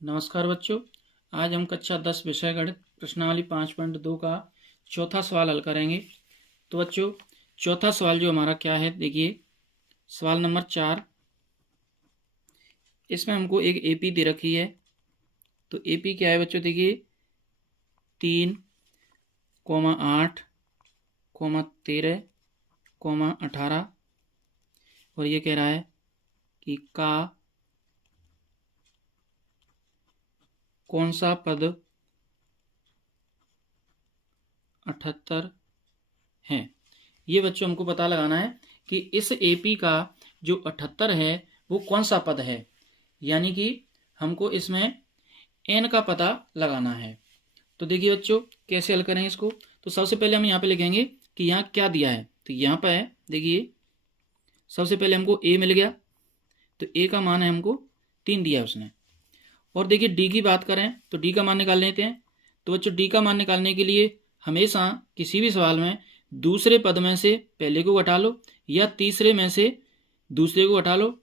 नमस्कार बच्चों। आज हम कक्षा 10 विषय गणित प्रश्नावली 5.2 का चौथा सवाल हल करेंगे। तो बच्चों, चौथा सवाल जो हमारा क्या है, देखिए सवाल नंबर 4। इसमें हमको एक एपी दे रखी है। तो एपी क्या है बच्चों, देखिए 3,8,13,18 और ये कह रहा है कि का कौन सा पद 78 है। ये बच्चों हमको पता लगाना है कि इस एपी का जो 78 है वो कौन सा पद है, यानी कि हमको इसमें एन का पता लगाना है। तो देखिए बच्चों, कैसे हल करेंगे इसको। तो सबसे पहले हम यहाँ पे लिखेंगे कि यहाँ क्या दिया है। तो यहाँ पर है, देखिए सबसे पहले हमको ए मिल गया। तो ए का मान है हमको 3 दिया है उसने। और देखिए डी की बात करें तो डी का मान निकाल लेते हैं। तो बच्चों, डी का मान निकालने के लिए हमेशा किसी भी सवाल में दूसरे पद में से पहले को घटा लो या तीसरे में से दूसरे को घटा लो।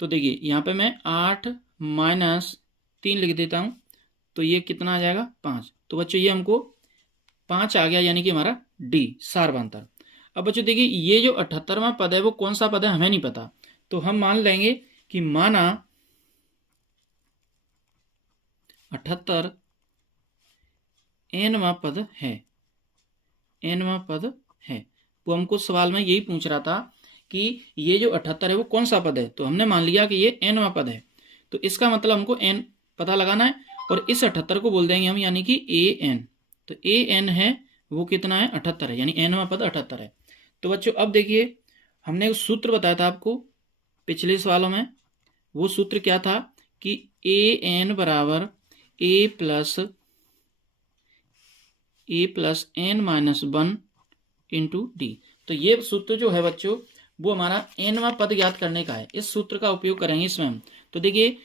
तो देखिए यहाँ पे मैं 8 - 3 लिख देता हूँ। तो ये कितना आ जाएगा, 5। तो बच्चों ये हमको 5 आ गया, यानी कि हमारा डी सारवांतर। अब बच्चों देखिए, ये जो 78वां पद है वो कौन सा पद है हमें नहीं पता। तो हम मान लेंगे कि माना 78 एनवां पद है। एनवां पद है। वो हमको सवाल में यही पूछ रहा था कि ये जो 78 है वो कौन सा पद है। तो हमने मान लिया कि ये एनवां पद है। तो इसका मतलब हमको एन पता लगाना है और इस 78 को बोल देंगे हम, यानी कि ए एन। तो ए एन है वो कितना है, 78 है, यानी एनवां पद 78 है। तो बच्चों अब देखिए, हमने उस सूत्र बताया था आपको पिछले सवालों में। वो सूत्र क्या था कि ए एन बराबर A plus N -1 into D. तो ये सूत्र जो है बच्चों, वो हमारा एनवां पद ज्ञात करने का है। इस सूत्र का उपयोग करेंगे इसमें हम। तो देखिए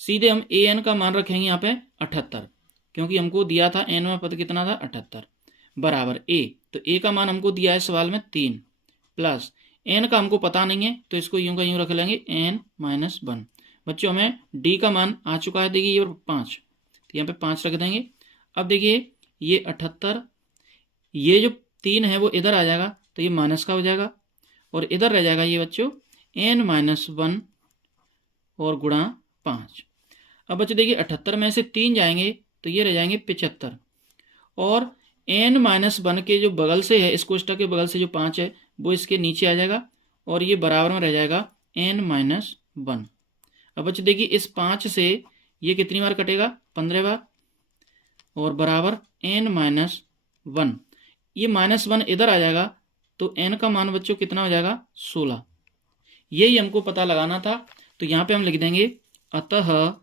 सीधे हम ए एन का मान रखेंगे यहाँ पे 78, क्योंकि हमको दिया था एनवां पद कितना था, 78 बराबर ए। तो ए का मान हमको दिया है सवाल में 3 प्लस एन का हमको पता नहीं है, तो इसको यूं का यूं रख लेंगे एन -1। बच्चों हमें डी का मान आ चुका है, देखिए ये 5। तो यहाँ पे 5 रख देंगे। अब देखिए ये 78, ये जो 3 है वो इधर आ जाएगा, तो ये माइनस का हो जाएगा और इधर रह जाएगा ये बच्चों n-1 और गुणा 5। अब बच्चों देखिए 78 में से 3 जाएंगे तो ये रह जाएंगे 75 और n-1 के जो बगल से है, इस कोष्ठक के बगल से जो 5 है वो इसके नीचे आ जाएगा और ये बराबर में रह जाएगा n-1। अब बच्चों देखिए इस 5 से ये कितनी बार कटेगा, 15 बार और बराबर n-1। ये -1 इधर आ जाएगा, तो n का मान बच्चों कितना हो जाएगा, 16। यही हमको पता लगाना था। तो यहां पे हम लिख देंगे अतः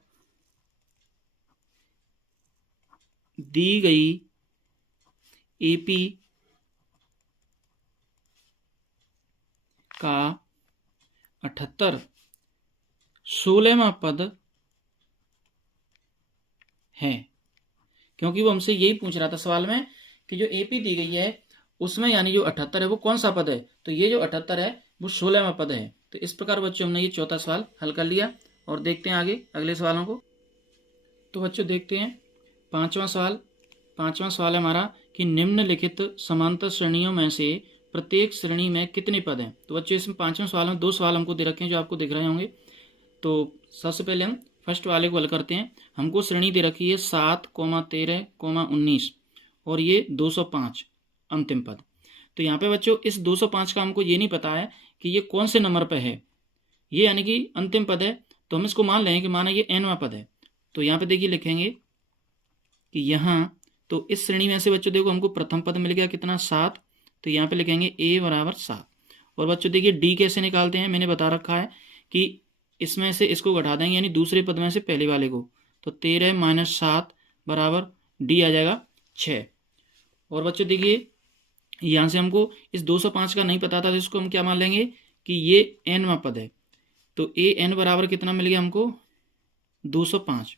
दी गई एपी का 78 16वां पद है। क्योंकि वो हमसे यही पूछ रहा था सवाल में कि जो एपी दी गई है उसमें, यानी जो 78 है वो कौन सा पद है। तो ये जो 78 है वो 16वां पद है। तो इस प्रकार बच्चों हमने ये चौथा सवाल हल कर लिया और देखते हैं आगे अगले सवालों को। तो बच्चों देखते हैं पांचवा सवाल। पांचवा सवाल है हमारा कि निम्नलिखित समांतर श्रेणियों में से प्रत्येक श्रेणी में कितने पद हैं। तो बच्चों इसमें पांचवें सवाल में 2 सवाल हमको दे रखे हैं जो आपको दिख रहे होंगे। तो सबसे पहले हम फर्स्ट वाले को हल करते हैं। हमको श्रेणी दे रखी है 7, 13, 19 और ये 205 अंतिम पद। तो यहाँ पे बच्चों इस 205 का हमको ये नहीं पता है कि ये कौन से नंबर पे है, ये यानी कि अंतिम पद है। तो हम इसको मान लेंगे कि माना ये nवां पद है। तो यहाँ पे देखिए लिखेंगे कि यहाँ, तो इस श्रेणी में से बच्चों देखो हमको प्रथम पद मिल गया कितना, 7। तो यहाँ पे लिखेंगे a बराबर 7। और बच्चों देखिए डी कैसे निकालते हैं, मैंने बता रखा है कि इसमें से इसको घटा देंगे, यानी दूसरे पद में से पहले वाले को। तो 13 - 7 बराबर डी आ जाएगा 6। और बच्चों देखिए यहाँ से हमको इस 205 का नहीं पता था, तो इसको हम क्या मान लेंगे कि ये nवां पद है। तो ए एन बराबर कितना मिल गया हमको, 205।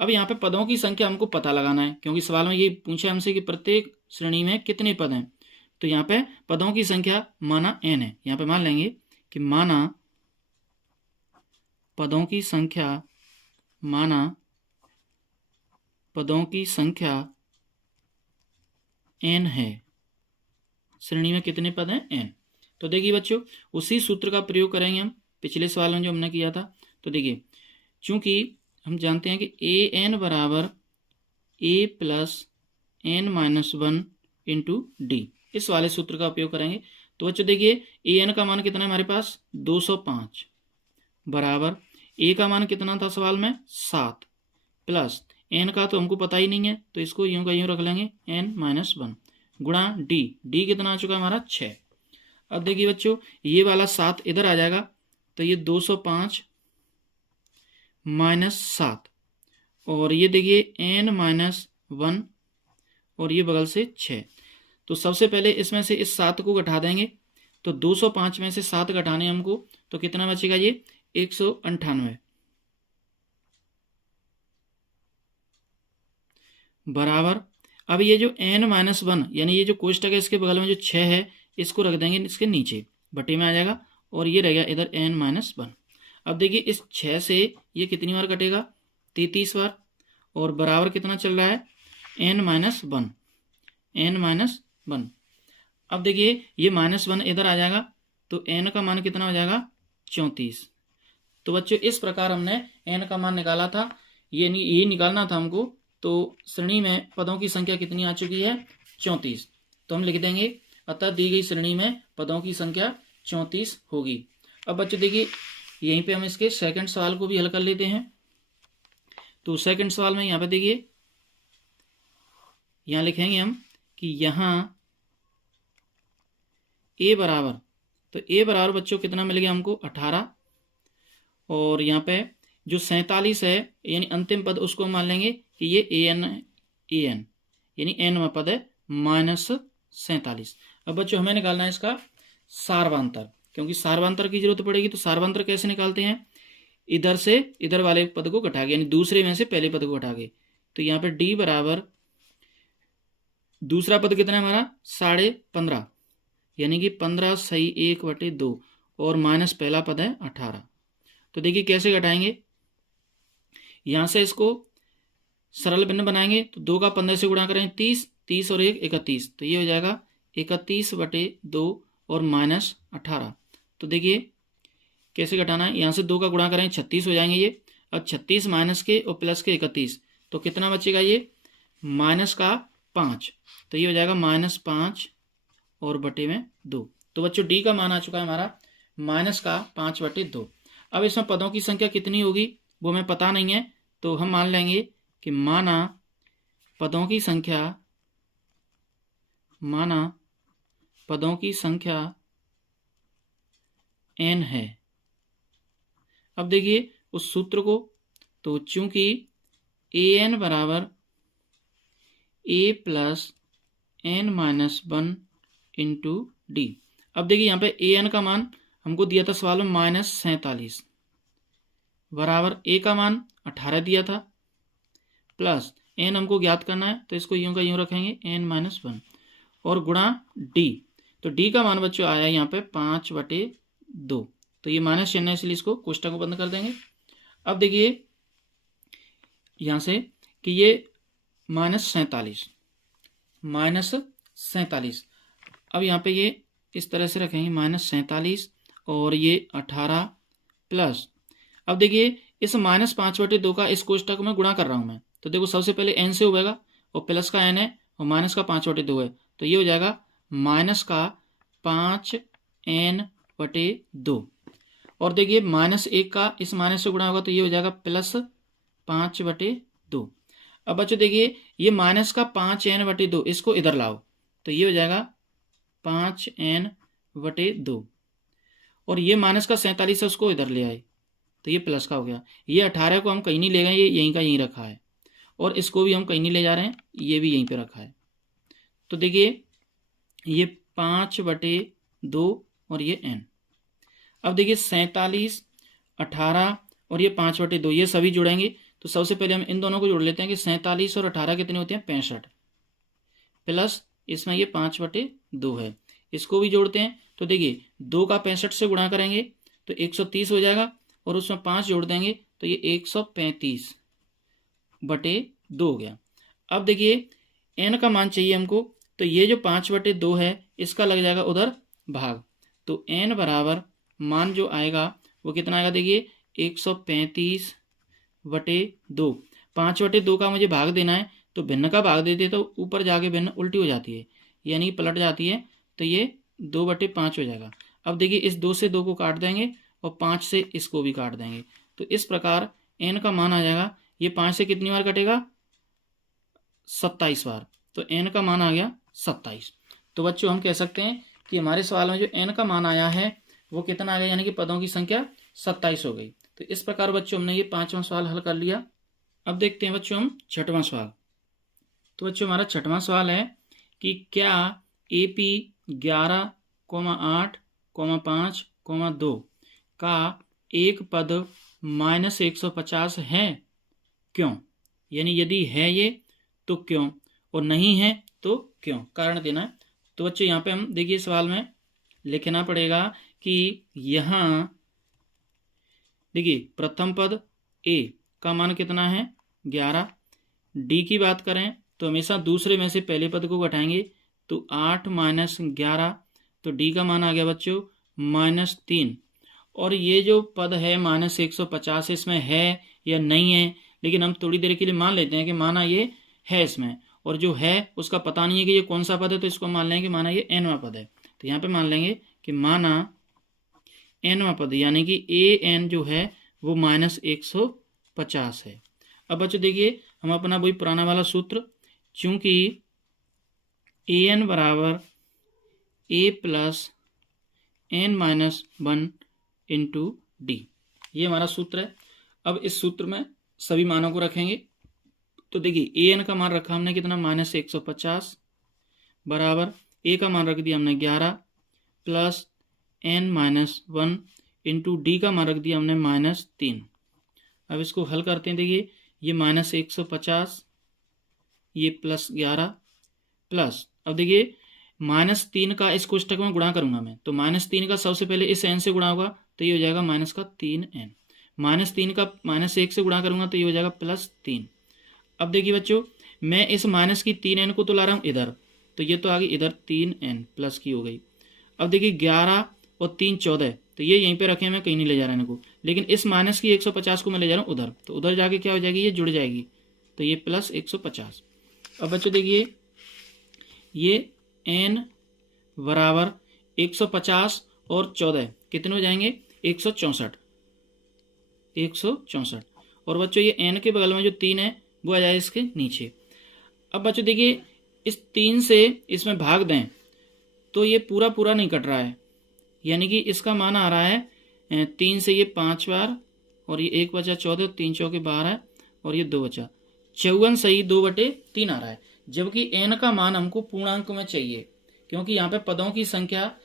अब यहाँ पे पदों की संख्या हमको पता लगाना है, क्योंकि सवाल में ये पूछा हमसे कि प्रत्येक श्रेणी में कितने पद हैं। तो यहाँ पे पदों की संख्या माना n है। यहाँ पे मान लेंगे कि माना पदों की संख्या माना पदों की संख्या n है। श्रेणी में कितने पद हैं? n। तो देखिए बच्चों, उसी सूत्र का प्रयोग करेंगे हम पिछले सवाल में जो हमने किया था। तो देखिए, चूंकि हम जानते हैं कि ए एन बराबर A plus N minus one into D, इस वाले सूत्र का उपयोग करेंगे। तो बच्चों देखिए, ए एन का मान कितना है हमारे पास? 205 बराबर ए का मान कितना था सवाल में? 7 प्लस एन का तो हमको पता ही नहीं है, तो इसको यूं का यूं रख लेंगे एन माइनस वन गुणा डी। डी कितना आ चुका है हमारा? 6। अब देखिए बच्चों, ये वाला 7 इधर आ जाएगा, तो ये 205 माइनस 7, और ये देखिए एन माइनस वन, और ये बगल से 6। तो सबसे पहले इसमें से इस 7 को घटा देंगे, तो 205 में से 7 घटाने हमको, तो कितना बचेगा? ये 198 बराबर। अब ये जो n माइनस वन, यानी ये जो कोष्टक है इसके बगल में जो 6 है, इसको रख देंगे इसके नीचे, बटे में आ जाएगा, और ये रह गया इधर n माइनस वन। अब देखिए, इस 6 से ये कितनी बार कटेगा? 33 बार, और बराबर कितना चल रहा है? n minus one, n minus one. अब देखिए, ये माइनस वन इधर आ जाएगा, तो n का मान कितना हो जाएगा? 34। तो बच्चों, इस प्रकार हमने n का मान निकाला था। ये निकालना था हमको। तो श्रेणी में पदों की संख्या कितनी आ चुकी है? 34। तो हम लिख देंगे, अतः दी गई श्रेणी में पदों की संख्या 34 होगी। अब बच्चों देखिए, यहीं पे हम इसके सेकंड सवाल को भी हल कर लेते हैं। तो सेकंड सवाल में यहाँ पे देखिए, यहाँ लिखेंगे हम कि यहाँ a बराबर, तो a बराबर बच्चों कितना मिल गया हमको? 18, और यहाँ पे जो 47 है यानी अंतिम पद, उसको मान लेंगे कि ये an यानी n में पद है माइनस 47। अब बच्चों हमें निकालना है इसका सार्वांतर, क्योंकि सार्वांतर की जरूरत पड़ेगी। तो सार्वांतर कैसे निकालते हैं? इधर से इधर वाले पद को घटा के, यानी दूसरे में से पहले पद को घटा के। तो यहाँ पे d बराबर, दूसरा पद कितना है हमारा? 15.5, यानी कि 15 सही 1/2, और माइनस पहला पद है 18। तो देखिए कैसे घटाएंगे, यहां से इसको सरल भिन्न बनाएंगे, तो 2 का 15 से गुणा करें 30, 30 और 1 31, तो ये हो जाएगा 31/2 और माइनस 18। तो देखिए कैसे घटाना है, यहाँ से 2 का गुणा करें 36 हो जाएंगे ये। अब 36 माइनस के और प्लस के 31, तो कितना बचेगा? ये माइनस का 5, तो ये हो जाएगा -5 और बटे में 2। तो बच्चों डी का मान आ चुका है हमारा माइनस का 5/2। अब इसमें पदों की संख्या कितनी होगी वो हमें पता नहीं है, तो हम मान लेंगे कि माना पदों की संख्या n है। अब देखिए उस सूत्र को, तो चूंकि an बराबर a plus n minus one into D. अब देखिए यहाँ पे an का मान हमको दिया था सवाल में -47 बराबर a का मान 18 दिया था, प्लस n हमको ज्ञात करना है, तो इसको यूं का यूं रखेंगे n माइनस वन, और गुणा d। तो d का मान बच्चों आया यहाँ पे 5/2। तो ये माइनस चिन्ह है, इसलिए इसको कोष्टक को बंद कर देंगे। अब देखिए यहाँ से कि ये -47, अब यहाँ पे ये इस तरह से रखेंगे -47 और ये 18 प्लस, अब देखिए इस -5/2 का इस कोष्टक में गुणा कर रहा हूं मैं, तो देखो सबसे पहले n से होगा, और प्लस का n है और माइनस का 5/2 है, तो ये हो जाएगा माइनस का 5n/2। और देखिए -1 का इस माइनस से गुणा होगा, तो ये हो जाएगा +5/2। अब बच्चों देखिए ये माइनस का 5n/2, इसको इधर लाओ, तो ये हो जाएगा 5n/2, और ये माइनस का 47 है उसको इधर ले आए, तो ये प्लस का हो गया। ये 18 को हम कहीं नहीं ले गए, ये यहीं का यहीं रखा है, और इसको भी हम कहीं नहीं ले जा रहे हैं, ये भी यहीं पे रखा है। तो देखिए ये 5/2 और ये n। अब देखिए 47, 18 और ये 5/2, ये सभी जुड़ेंगे। तो सबसे पहले हम इन दोनों को जोड़ लेते हैं कि 47 और 18 कितने होते हैं? 65, प्लस इसमें ये 5/2 है, इसको भी जोड़ते हैं। तो देखिए 2 का 65 से गुणा करेंगे तो 130 हो जाएगा, और उसमें 5 जोड़ देंगे तो ये 135/2 2 हो गया। अब देखिए n का मान चाहिए हमको, तो ये जो 5/2 है इसका लग जाएगा उधर भाग, तो n बराबर मान जो आएगा वो कितना आएगा, देखिए 135/2। 5/2 का मुझे भाग देना है, तो भिन्न का भाग देते तो ऊपर जाके भिन्न उल्टी हो जाती है, यानी कि पलट जाती है, तो ये 2/5 हो जाएगा। अब देखिए इस 2 से 2 को काट देंगे और 5 से इसको भी काट देंगे, तो इस प्रकार n का मान आ जाएगा, ये 5 से कितनी बार कटेगा, 27 बार, तो n का मान आ गया 27। तो बच्चों हम कह सकते हैं कि हमारे सवाल में जो n का मान आया है वो कितना आ गया, यानी कि पदों की संख्या 27 हो गई। तो इस प्रकार बच्चों हमने ये 5वां सवाल हल कर लिया। अब देखते हैं बच्चों हम 6वां सवाल। तो बच्चों हमारा 6वां सवाल है कि क्या AP 11,8,5,2 का एक पद -150 है, क्यों? यानी यदि है ये तो क्यों, और नहीं है तो क्यों, कारण देना है। तो बच्चों यहाँ पे हम देखिए सवाल में लिखना पड़ेगा कि यहाँ देखिए प्रथम पद A का मान कितना है 11। D की बात करें तो हमेशा दूसरे में से पहले पद को घटाएंगे, तो 8 - 11, तो D का मान आ गया बच्चों -3। और ये जो पद है -150 इसमें है या नहीं है, लेकिन हम थोड़ी देर के लिए मान लेते हैं कि माना ये है इसमें, और जो है उसका पता नहीं है कि ये कौन सा पद है, तो इसको मान लेंगे कि माना ये nवां पद है। तो यहाँ पे मान लेंगे कि माना nवां पद, यानी कि an जो है वो -150 है। अब बच्चों देखिए हम अपना वही पुराना वाला सूत्र, चूंकि an बराबर a + n-1 × d, ये हमारा सूत्र है। अब इस सूत्र में सभी मानों को रखेंगे, तो देखिए an का मान रखा हमने कितना -150 बराबर a का मान रख दिया हमने 11 + n-1 × d का मान रख दिया हमने -3। अब इसको हल करते हैं, देखिए ये -150, ये +11 प्लस, अब देखिए -3 का इस कोष्टक में गुणा करूंगा मैं, तो -3 का सबसे पहले इस n से गुणा होगा तो ये हो जाएगा -3n, -3 का -1 से गुणा करूंगा तो ये हो जाएगा +3। अब देखिए बच्चों मैं इस माइनस की 3n को तो ला रहा हूँ इधर, तो ये तो आ गई इधर 3n प्लस की हो गई। अब देखिए 11 और 3 14, तो ये यहीं पे रखे, मैं कहीं नहीं ले जा रहा इनको, लेकिन इस माइनस की 150 को मैं ले जा रहा हूँ उधर, तो उधर जाके क्या हो जाएगी, ये जुड़ जाएगी, तो ये +150। अब बच्चों देखिए ये n बराबर 150 और 14 कितने हो जाएंगे 164। और बच्चों ये n के बगल में जो 3 है वो आ जाए इसके नीचे। अब बच्चों देखिए इस 3 से इसमें भाग दें तो ये पूरा पूरा नहीं कट रहा है, यानी कि इसका मान आ रहा है 3 से ये 5 बार, और ये 1 बचा 14, 3 चौके 12 और ये 2 बचा 54, सही 2/3 आ रहा है। जबकि n का मान हमको पूर्णांक में चाहिए, क्योंकि यहाँ पे पदों की संख्या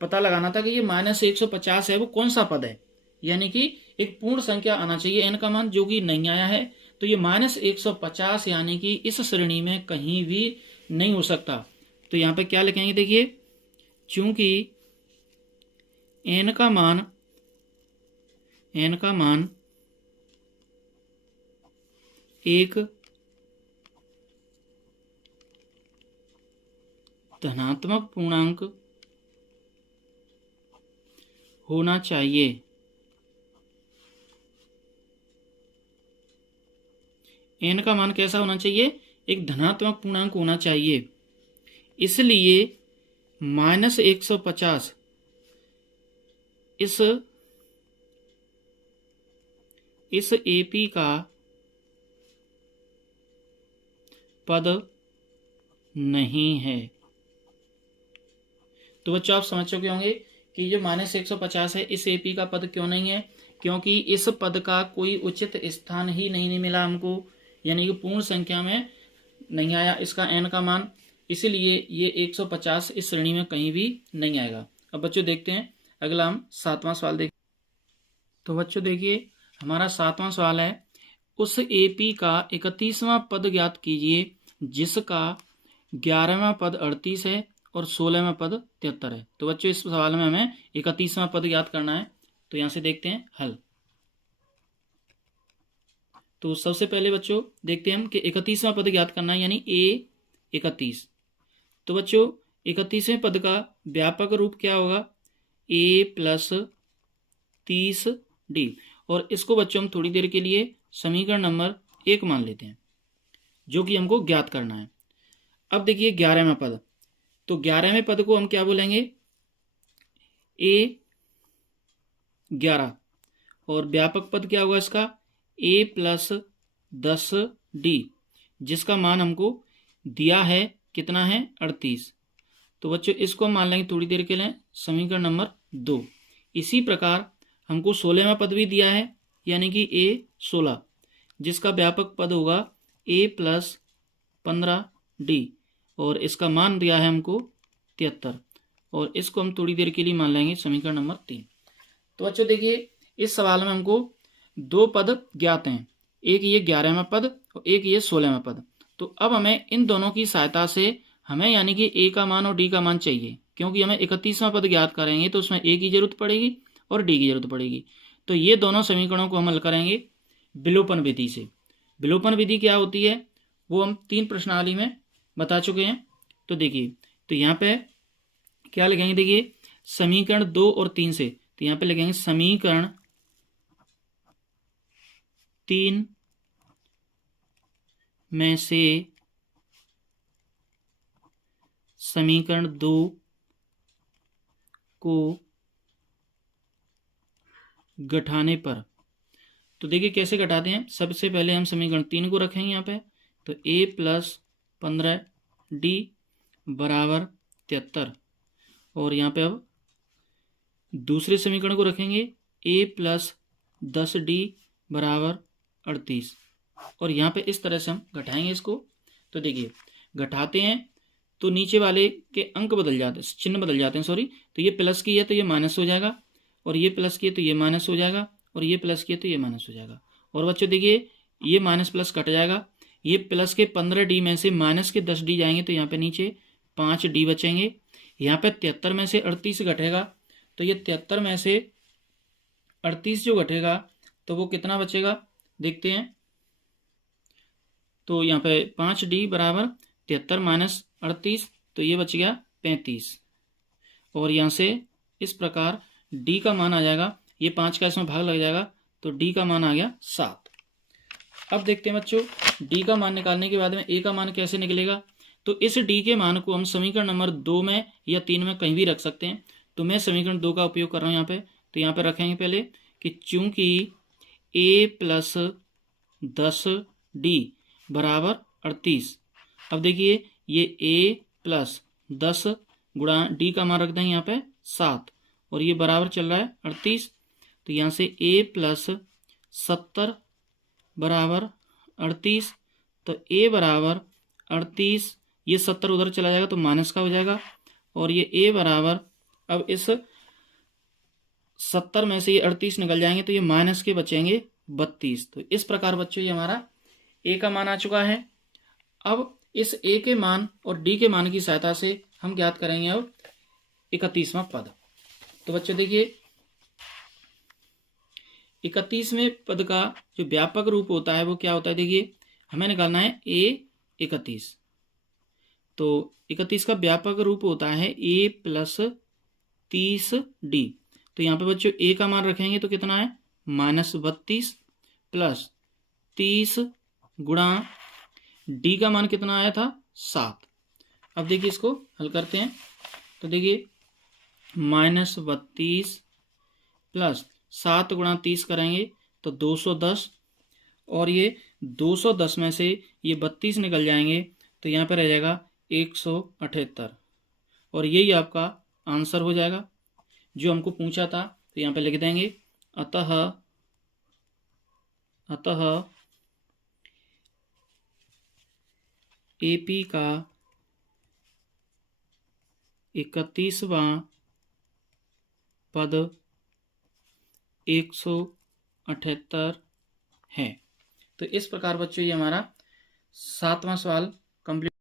पता लगाना था कि ये -150 है वो कौन सा पद है, यानी कि एक पूर्ण संख्या आना चाहिए n का मान, जो कि नहीं आया है। तो ये -150 यानी कि इस श्रेणी में कहीं भी नहीं हो सकता। तो यहाँ पे क्या लिखेंगे, देखिए चूंकि n का मान एक धनात्मक पूर्णांक होना चाहिए, n का मान कैसा होना चाहिए, एक धनात्मक पूर्णांक होना चाहिए, इसलिए -150 इस AP का पद नहीं है। तो बच्चों आप समझ चुके होंगे कि जो -150 है इस AP का पद क्यों नहीं है, क्योंकि इस पद का कोई उचित स्थान ही नहीं मिला हमको, यानी कि पूर्ण संख्या में नहीं आया इसका n का मान, इसीलिए ये 150 इस श्रेणी में कहीं भी नहीं आएगा। अब बच्चों देखते हैं अगला हम 7वां सवाल देखें। तो बच्चों देखिए हमारा 7वां सवाल है, उस AP का 31वां पद ज्ञात कीजिए जिसका 11वां पद 38 है और 16वां पद 73 है। तो बच्चों इस सवाल में हमें 31वां पद ज्ञात करना है, तो यहाँ से देखते हैं हल। तो सबसे पहले बच्चों देखते हैं हम कि 31वां पद ज्ञात करना है, यानी A31। तो बच्चों 31वें पद का व्यापक रूप क्या होगा, A+30D। और इसको बच्चों हम थोड़ी देर के लिए समीकरण नंबर 1 मान लेते हैं, जो कि हमको ज्ञात करना है। अब देखिए 11वां पद, तो 11वें पद को हम क्या बोलेंगे, A11। और व्यापक पद क्या होगा इसका, A+10D, जिसका मान हमको दिया है कितना है, 38। तो बच्चों इसको हम मान लेंगे थोड़ी देर के लिए समीकरण नंबर 2। इसी प्रकार हमको 16वां पद भी दिया है, यानी कि A16, जिसका व्यापक पद होगा A+15D, और इसका मान दिया है हमको 73। और इसको हम थोड़ी देर के लिए मान लेंगे समीकरण नंबर 3। तो बच्चों देखिए इस सवाल में हमको 2 पद ज्ञात हैं, एक ये 11वां पद और एक ये 16वां पद। तो अब हमें इन दोनों की सहायता से हमें यानी कि A का मान और D का मान चाहिए, क्योंकि हमें 31वां पद ज्ञात करेंगे तो उसमें A की जरूरत पड़ेगी और D की जरूरत पड़ेगी। तो ये दोनों समीकरणों को हम हल करेंगे विलोपन विधि से। विलोपन विधि क्या होती है वो हम 3 प्रश्नावली में बता चुके हैं। तो देखिए, तो यहाँ पे क्या लिखेंगे, देखिए समीकरण 2 और 3 से, तो यहाँ पे लिखेंगे समीकरण 3 में से समीकरण 2 को घटाने पर, तो देखिए कैसे घटाते हैं। सबसे पहले हम समीकरण 3 को रखेंगे यहाँ पे, तो A+15D बराबर 73। और यहाँ पे अब दूसरे समीकरण को रखेंगे A+10D बराबर 38। और यहाँ पे इस तरह से हम घटाएंगे इसको। तो देखिए घटाते हैं तो नीचे वाले के अंक बदल जाते हैं, चिन्ह बदल जाते हैं, सॉरी। तो ये प्लस की है तो ये माइनस हो जाएगा, और ये प्लस की है तो ये माइनस हो जाएगा, और ये प्लस की है तो ये माइनस हो जाएगा। और बच्चों देखिए ये माइनस प्लस कट जाएगा, ये प्लस के 15D में से माइनस के 10D जाएंगे, तो यहाँ पे नीचे 5D बचेंगे। यहाँ पे 73 में से 38 घटेगा, तो ये 73 में से 38 जो घटेगा तो वो कितना बचेगा देखते हैं। तो यहाँ पे 5D बराबर 73 माइनस 38, तो ये बच गया 35। और यहाँ से इस प्रकार D का मान आ जाएगा, ये 5 का इसमें भाग लग जाएगा, तो D का मान आ गया 7। अब देखते हैं बच्चों D का मान निकालने के बाद में A का मान कैसे निकलेगा। तो इस D के मान को हम समीकरण नंबर 2 में या 3 में कहीं भी रख सकते हैं। तो मैं समीकरण 2 का उपयोग कर रहा हूँ यहाँ पे। तो यहाँ पे रखेंगे पहले कि चूंकि A+10D बराबर 38। अब देखिए ये A+10 गुणा D का मान रख देंगे यहाँ पे 7, और ये बराबर चल रहा है 38। तो यहाँ से A+70 बराबर 38, तो A बराबर 38, ये 70 उधर चला जाएगा तो माइनस का हो जाएगा, और ये A बराबर, अब इस 70 में से ये 38 निकल जाएंगे तो ये माइनस के बचेंगे 32। तो इस प्रकार बच्चों ये हमारा A का मान आ चुका है। अब इस A के मान और D के मान की सहायता से हम ज्ञात करेंगे अब 31वां पद। तो बच्चों देखिए 31वें पद का जो व्यापक रूप होता है वो क्या होता है, देखिए हमें निकालना है A31। तो 31 का व्यापक रूप होता है A+30D। तो यहाँ पे बच्चों A का मान रखेंगे तो कितना है, -32 प्लस 30 गुणा D का मान कितना आया था, 7। अब देखिए इसको हल करते हैं। तो देखिए -32 प्लस 7 गुणा 30 करेंगे तो 210, और ये 210 में से ये 32 निकल जाएंगे तो यहाँ पर रह जाएगा 178, और यही आपका आंसर हो जाएगा जो हमको पूछा था। तो यहाँ पे लिख देंगे अतः AP का 31वां पद 178 है। तो इस प्रकार बच्चों ये हमारा 7वां सवाल कंप्लीट